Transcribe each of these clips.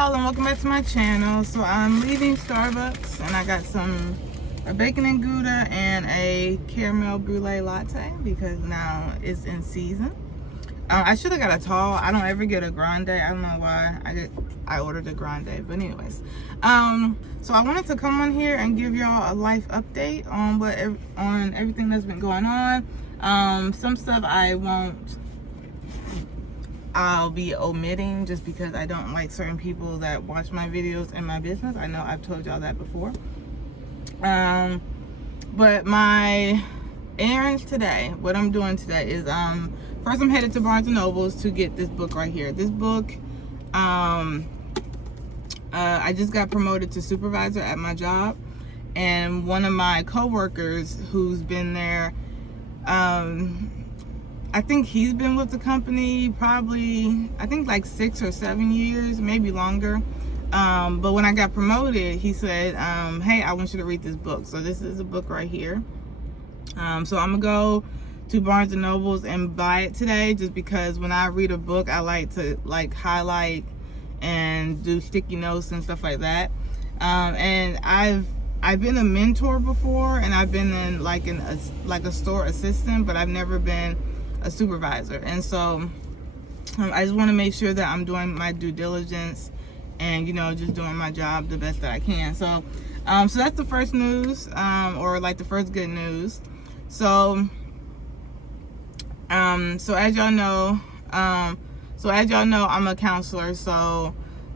y'all, and welcome back to my channel. So I'm leaving Starbucks and I got a bacon and gouda and a caramel brulee latte because now it's in season. I should have got a tall. I don't ever get a grande. I don't know why I ordered a grande, but anyways. So I wanted to come on here and give y'all a life update on on everything that's been going on. Some stuff I'll be omitting just because I don't like certain people that watch my videos in my business. I know I've told y'all that before. But my errands today, what I'm doing today is first I'm headed to Barnes & Nobles to get this book right here. This book, I just got promoted to supervisor at my job, and one of my coworkers who's been there, I think he's been with the company probably, I think like 6 or 7 years, maybe longer. But when I got promoted, he said, hey, I want you to read this book. So this is a book right here. So I'm gonna go to Barnes & Nobles and buy it today, just because when I read a book, I like to highlight and do sticky notes and stuff like that. And I've been a mentor before, and I've been in like a store assistant, but I've never been a supervisor. And so I just want to make sure that I'm doing my due diligence and, you know, just doing my job the best that I can. So so that's the first news, or like the first good news. So so as y'all know, I'm a counselor, so,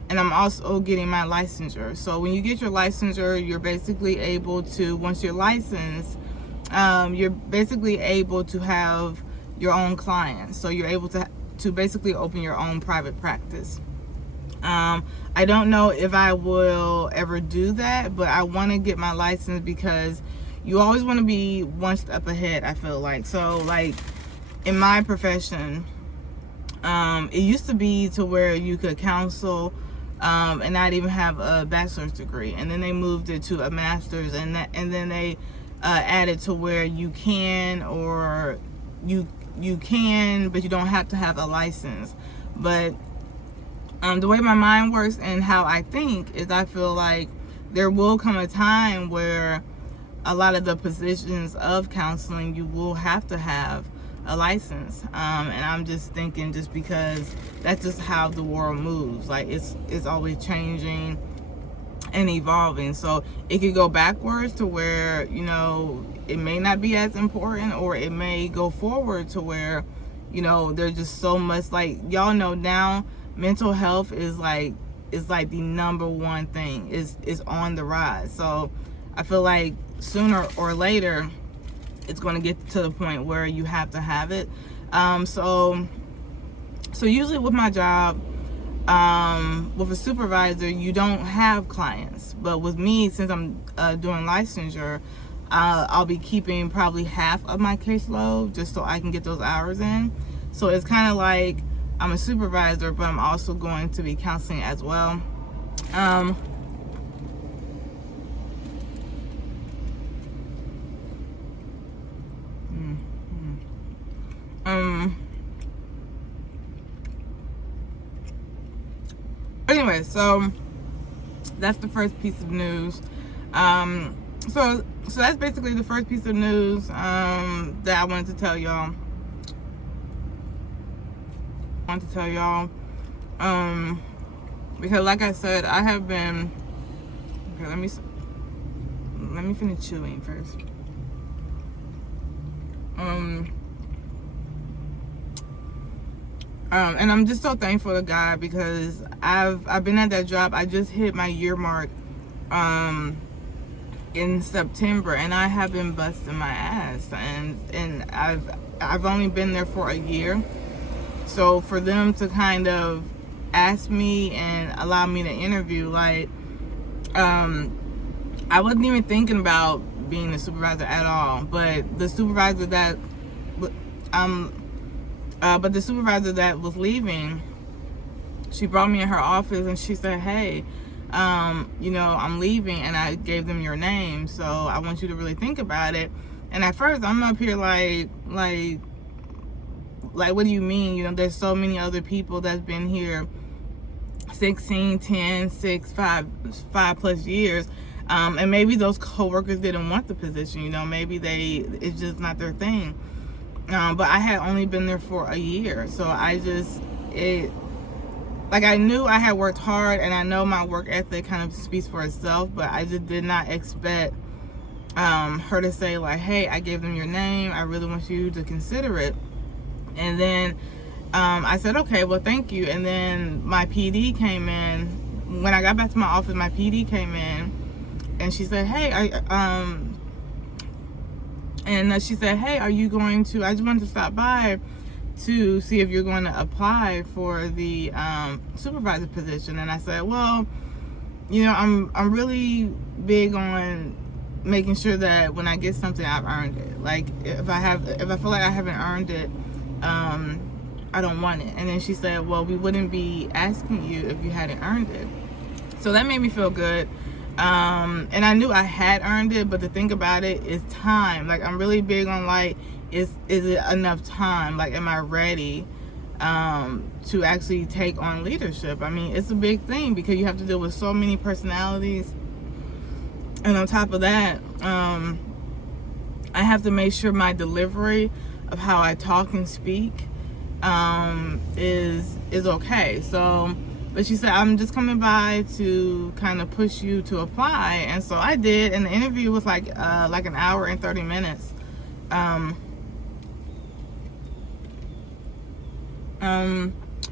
and I'm also getting my licensure. So when you get your licensure, you're basically able to, once you're licensed, you're basically able to have your own clients. So you're able to basically open your own private practice. I don't know if I will ever do that, but I want to get my license because you always want to be one step ahead, I feel like. So like in my profession, it used to be to where you could counsel and not even have a bachelor's degree, and then they moved it to a master's, and then they added to where you can, or you can, but you don't have to have a license. But the way my mind works and how I think is, I feel like there will come a time where a lot of the positions of counseling, you will have to have a license. And I'm just thinking, just because that's just how the world moves. Like it's always changing and evolving. So it could go backwards to where, you know, it may not be as important, or it may go forward to where, you know, there's just so much, like, y'all know now, mental health is like the #1 thing, is on the rise. So I feel like sooner or later it's going to get to the point where you have to have it. So usually with my job, with a supervisor, you don't have clients. But with me, since I'm doing licensure, I'll be keeping probably half of my caseload just so I can get those hours in. So it's kind of like I'm a supervisor, but I'm also going to be counseling as well. Anyway, so that's the first piece of news. So that's basically the first piece of news that I wanted to tell y'all. Because like I said, I have been, okay, let me finish chewing first. And I'm just so thankful to God, because I've been at that job. I just hit my year mark in September, and I have been busting my ass, and I've only been there for a year. So for them to kind of ask me and allow me to interview, like, I wasn't even thinking about being a supervisor at all. But the supervisor that was leaving, she brought me in her office and she said, hey, you know, I'm leaving, and I gave them your name, so I want you to really think about it. And at first I'm up here like what do you mean? You know, there's so many other people that's been here 16, 10, 6, 5 plus years. And maybe those coworkers didn't want the position, you know, maybe it's just not their thing. But I had only been there for a year. So I knew I had worked hard, and I know my work ethic kind of speaks for itself, but I just did not expect her to say like, hey, I gave them your name, I really want you to consider it. And then I said, okay, well, thank you. And then my PD came in. When I got back to my office, my PD came in, and she said, hey, she said, hey, are you going to, I just wanted to stop by to see if you're going to apply for the supervisor position. And I said, well, you know, I'm really big on making sure that when I get something, I've earned it. Like if I feel like I haven't earned it, I don't want it. And then she said, well, we wouldn't be asking you if you hadn't earned it. So that made me feel good. And I knew I had earned it, but the thing about it is time. Like, I'm really big on, like, is it enough time? Like, am I ready to actually take on leadership? I mean, it's a big thing because you have to deal with so many personalities. And on top of that, I have to make sure my delivery of how I talk and speak is okay. So, but she said, I'm just coming by to kind of push you to apply. And so I did, and the interview was like an hour and 30 minutes.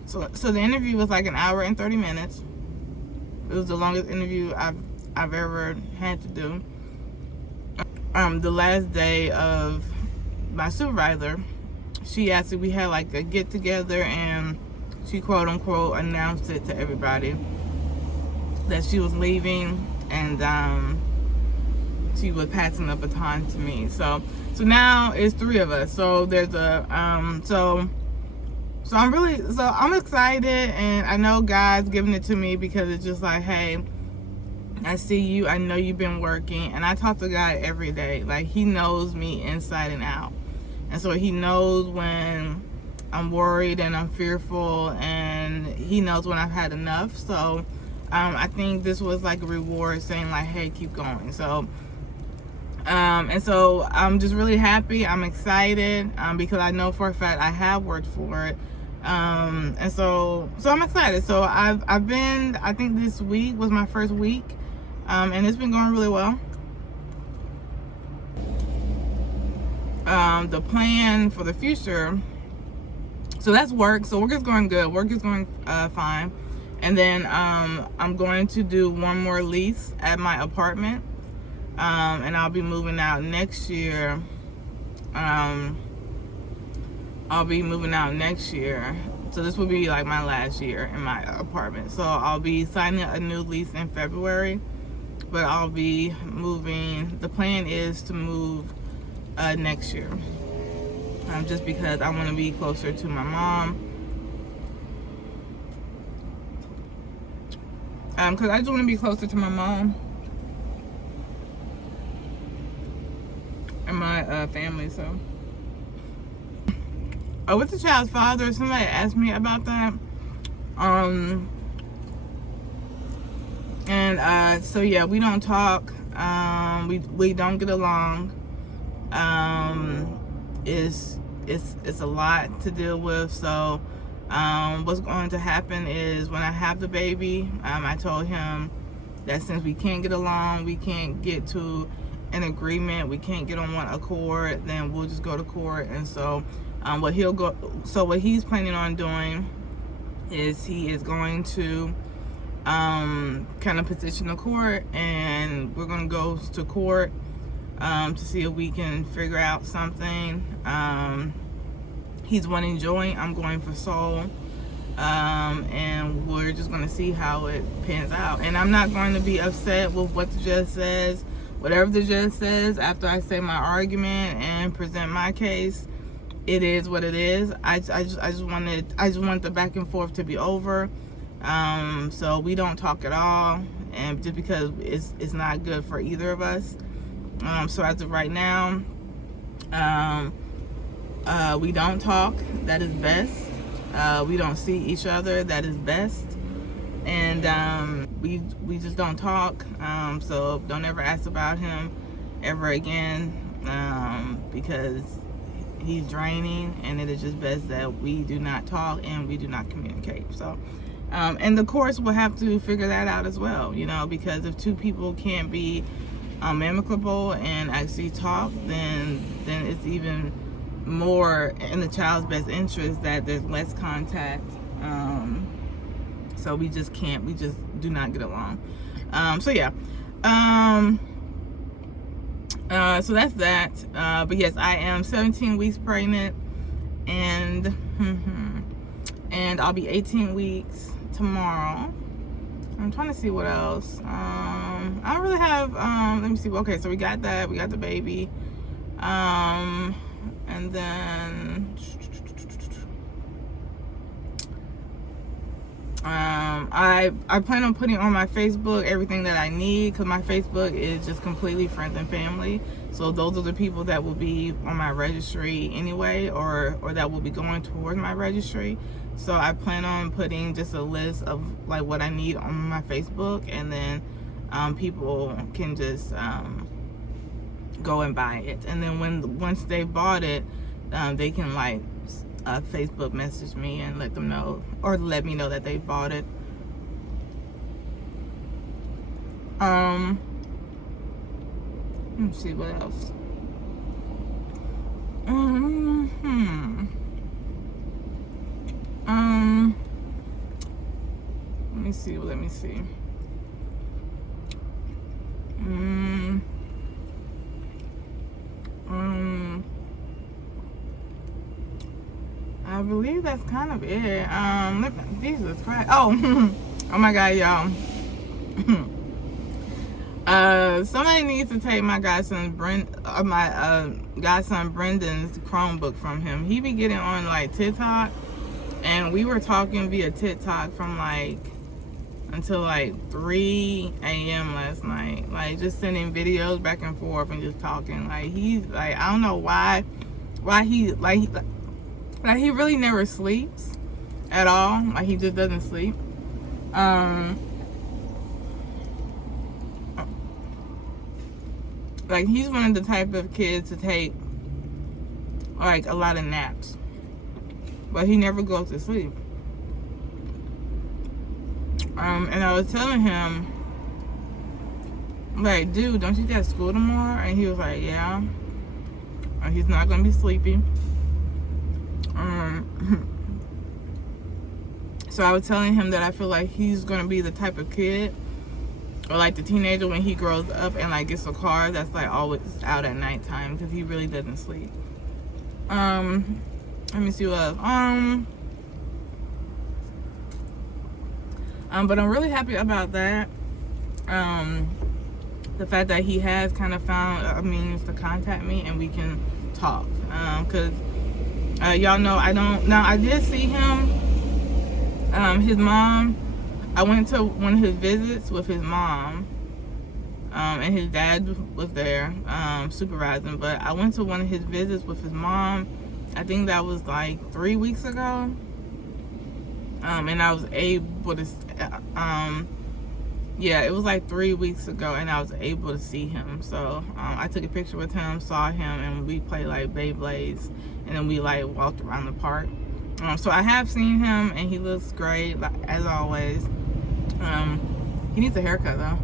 So the interview was like an hour and 30 minutes. It was the longest interview I've ever had to do. The last day of my supervisor, she asked if we had like a get together, and she quote unquote announced it to everybody that she was leaving, and she was passing the baton to me. So now it's 3 of us. So there's a so I'm excited, and I know God's giving it to me because it's just like, hey, I see you, I know you've been working, and I talk to God every day. Like, he knows me inside and out. And so he knows when I'm worried and I'm fearful, and he knows when I've had enough. So I think this was like a reward, saying like, hey, keep going. So and so I'm just really happy. I'm excited because I know for a fact I have worked for it. And so I'm excited. So I've been, I think this week was my first week, and it's been going really well. The plan for the future, so that's work. So work is going good. Work is going fine. And then I'm going to do one more lease at my apartment, and I'll be moving out next year. So this will be like my last year in my apartment. So I'll be signing a new lease in February, but I'll be moving. The plan is to move next year, just because I want to be closer to my mom. Because I just want to be closer to my mom and my family. So, with the child's father, somebody asked me about that. So yeah, we don't talk. We don't get along. It's a lot to deal with. So what's going to happen is when I have the baby, I told him that since we can't get along, we can't get to an agreement, we can't get on one accord, then we'll just go to court. And so what he's planning on doing is he is going to kind of petition the court, and we're going to go to court to see if we can figure out something. He's wanting joint, I'm going for sole, and we're just going to see how it pans out. And I'm not going to be upset with what the judge says. Whatever the judge says after I say my argument and present my case, it is what it is. I just want the back and forth to be over. So we don't talk at all, and just because it's not good for either of us. So as of right now, we don't talk. That is best. We don't see each other. That is best. and we just don't talk. So don't ever ask about him ever again, because he's draining, and it is just best that we do not talk and we do not communicate. So and the course will have to figure that out as well, you know, because if two people can't be amicable and actually talk, then it's even more in the child's best interest that there's less contact. So we just do not get along. So yeah. So that's that. But yes, I am 17 weeks pregnant, and I'll be 18 weeks tomorrow. I'm trying to see what else. I don't really have, let me see. Okay, so we got that. We got the baby. And then I plan on putting on my Facebook everything that I need, because my Facebook is just completely friends and family. So those are the people that will be on my registry anyway, or that will be going towards my registry. So I plan on putting just a list of like what I need on my Facebook, and then people can just go and buy it. And then once they bought it, they can like Facebook message me and let them know, or let me know that they bought it. Let's see what else. Let me see. I believe that's kind of it. Jesus Christ. Oh, oh my God, y'all. Somebody needs to take my godson godson Brenden's Chromebook from him. He be getting on like TikTok, and we were talking via TikTok from like until like 3 a.m. last night, like just sending videos back and forth and just talking. Like he's like, I don't know why he like he really never sleeps at all. Like he just doesn't sleep. Like he's one of the type of kids to take like a lot of naps, but he never goes to sleep. And I was telling him, like, dude, don't you got school tomorrow? And he was like, yeah. He's not gonna be sleepy. So I was telling him that I feel like he's gonna be the type of kid, or like the teenager when he grows up and like gets a car that's like always out at nighttime, because he really doesn't sleep. Let me see what else. But I'm really happy about that. The fact that he has kind of found a means to contact me and we can talk. Cause y'all know I did see him, his mom. I went to one of his visits with his mom, and his dad was there, supervising, but I went to one of his visits with his mom. I think that was like 3 weeks ago. And I was able to, yeah, it was like 3 weeks ago, and I was able to see him. So I took a picture with him, saw him, and we played like Beyblades, and then we like walked around the park. So I have seen him, and he looks great, like, as always. He needs a haircut though.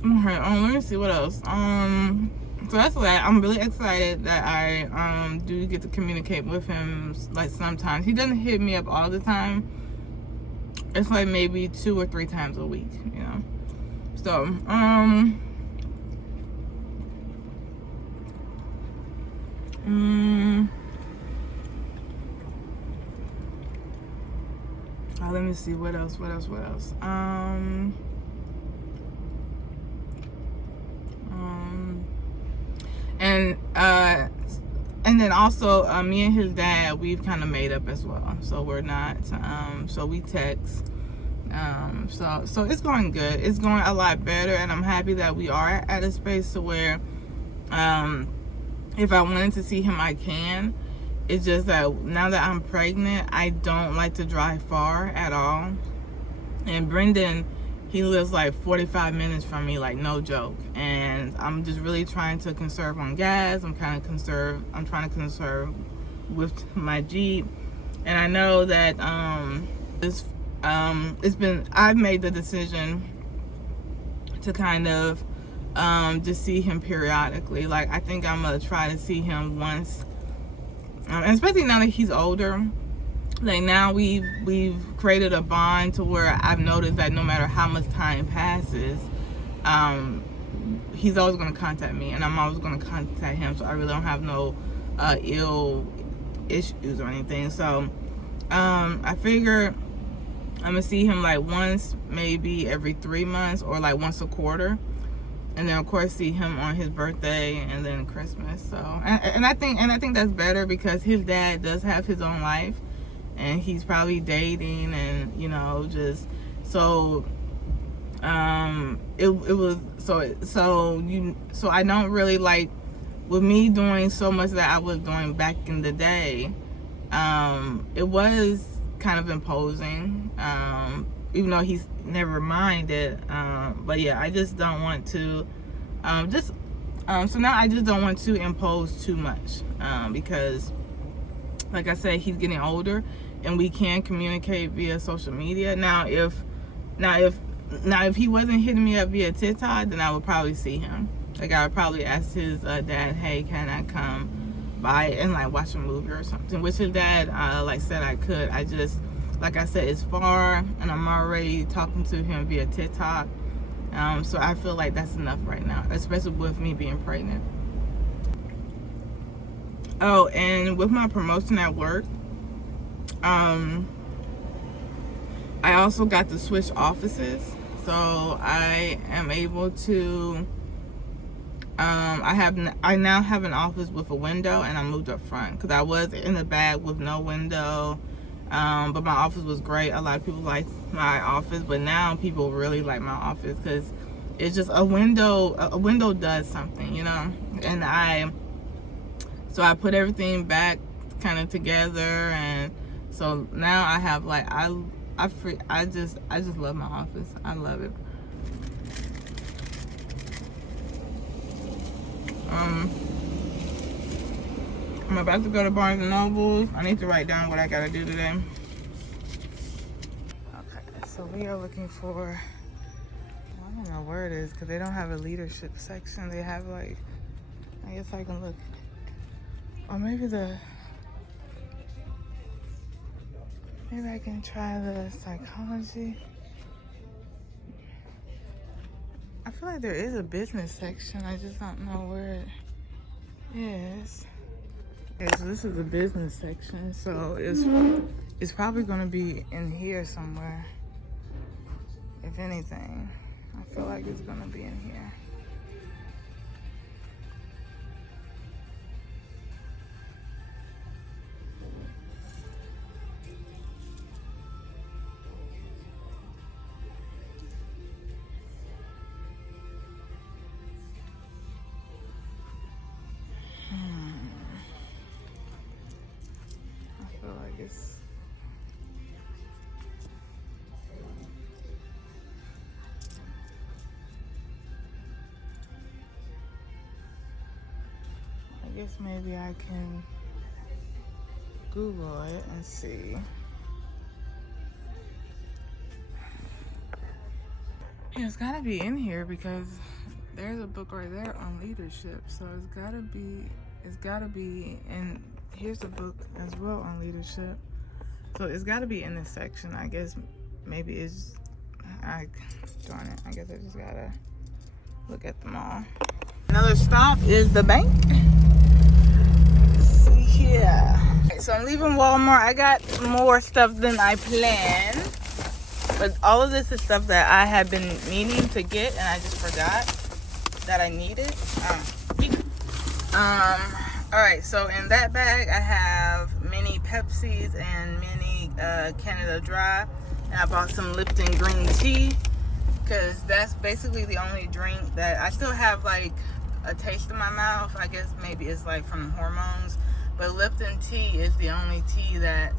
Okay, let me see what else. So that's that. I'm really excited that I do get to communicate with him like sometimes. He doesn't hit me up all the time. It's like maybe 2 or 3 times a week, you know. So, let me see what else. And then also me and his dad, we've kind of made up as well, so we're not so we text, so it's going good. It's going a lot better, and I'm happy that we are at a space to where if I wanted to see him, I can. It's just that now that I'm pregnant, I don't like to drive far at all. And Brenden, he lives like 45 minutes from me, like no joke. And I'm just really trying to conserve on gas. I'm trying to conserve with my Jeep. And I know that I've made the decision to kind of just see him periodically. Like, I think I'm gonna try to see him once, and especially now that he's older. Like, now we've created a bond to where I've noticed that no matter how much time passes, he's always going to contact me, and I'm always going to contact him. So I really don't have no ill issues or anything. So I figure I'm gonna see him like once, maybe every 3 months, or like once a quarter. And then of course see him on his birthday and then Christmas. So and I think that's better, because his dad does have his own life, and he's probably dating, and you know, just so it was so I don't really like, with me doing so much that I was doing back in the day, it was kind of imposing, even though he's never minded, but yeah, I just don't want to so now I just don't want to impose too much, because like I said, he's getting older and we can communicate via social media. Now if he wasn't hitting me up via TikTok, then I would probably see him. Like, I would probably ask his dad, hey, can I come by and like watch a movie or something, which his dad like said I could. I just, like I said, it's far, and I'm already talking to him via TikTok, so I feel like that's enough right now, especially with me being pregnant. Oh, and with my promotion at work, I also got to switch offices, so I am able to I now have an office with a window, and I moved up front, because I was in the back with no window, but my office was great. A lot of people like my office, but now people really like my office, because it's just a window does something, you know. And so I put everything back kind of together, and so now I have like I just love my office. I love it. I'm about to go to Barnes and Nobles. I need to write down what I gotta do today. Okay, so we are looking for, I don't know where it is, because they don't have a leadership section. They have like, I guess I can look, or maybe I can try the psychology. I feel like there is a business section. I just don't know where it is. Okay, so this is the business section. So it's probably going to be in here somewhere. If anything, I feel like it's going to be in here. I guess maybe I can Google it and see. Yeah, it's gotta be in here, because there's a book right there on leadership. So it's gotta be, and here's a book as well on leadership. So it's gotta be in this section. I guess maybe it's, darn it, I guess I just gotta look at them all. Another stop is the bank. Yeah. Okay, so I'm leaving Walmart. I got more stuff than I planned, but all of this is stuff that I have been meaning to get, and I just forgot that I needed. All right, so in that bag I have mini Pepsis and mini Canada Dry, and I bought some Lipton green tea, because that's basically the only drink that I still have like a taste in my mouth. I guess maybe it's like from the hormones, But Lipton tea is the only tea that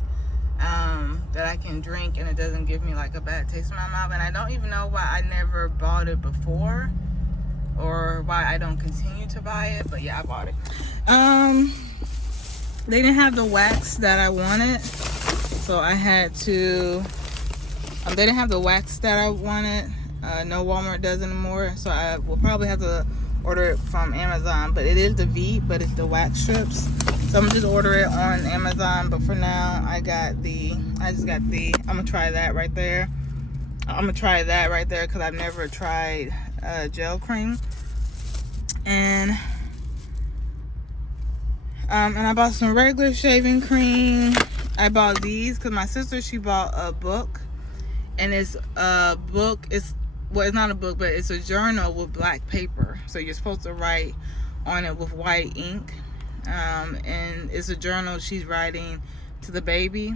that I can drink and it doesn't give me like a bad taste in my mouth. And I don't even know why I never bought it before, or why I don't continue to buy it. But yeah, I bought it. They didn't have the wax that I wanted, so I had to. They didn't have the wax that I wanted. No Walmart does anymore, so I will probably have to order it from Amazon. But it is the V, but it's the wax strips. So I'm gonna just order it on Amazon. But for now, I just got the. I'm gonna try that right there. I'm gonna try that right there because I've never tried gel cream. And I bought some regular shaving cream. I bought these because my sister, she bought a book. And it's a book, it's not a book, but it's a journal with black paper. So you're supposed to write on it with white ink. And it's a journal she's writing to the baby.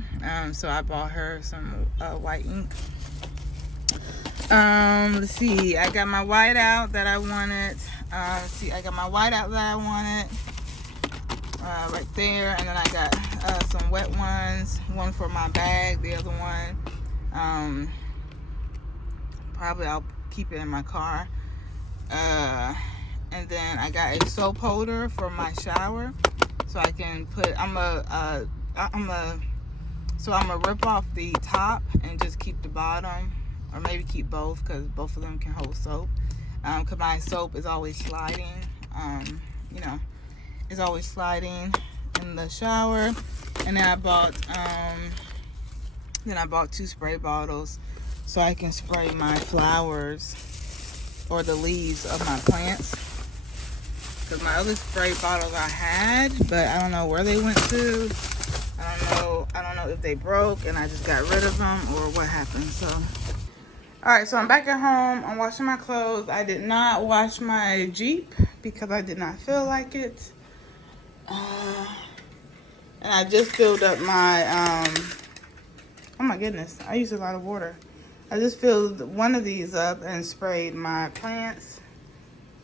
So I bought her some white ink. Let's see, I got my whiteout that I wanted. I got my whiteout that I wanted right there. And then I got some wet ones. One for my bag, the other one. Probably I'll keep it in my car. And then I got a soap holder for my shower, so I can put. I'm gonna rip off the top and just keep the bottom, or maybe keep both, because both of them can hold soap. Cause my soap is always sliding. You know, it's always sliding in the shower. And then I bought 2 spray bottles so I can spray my flowers or the leaves of my plants. Because my other spray bottles I had, but I don't know where they went to. I don't know if they broke and I just got rid of them or what happened. So, alright, so I'm back at home. I'm washing my clothes. I did not wash my Jeep because I did not feel like it. And I just filled up my, oh my goodness, I used a lot of water. I just filled one of these up and sprayed my plants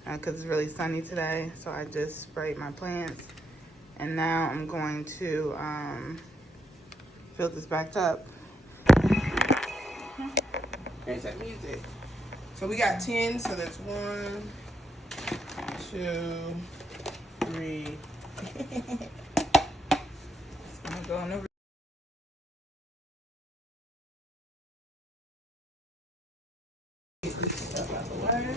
because it's really sunny today. So I just sprayed my plants. And now I'm going to fill this back up. There's that music. So we got 10, so that's 1, 2, 3. I'm going over. Get this stuff out the way.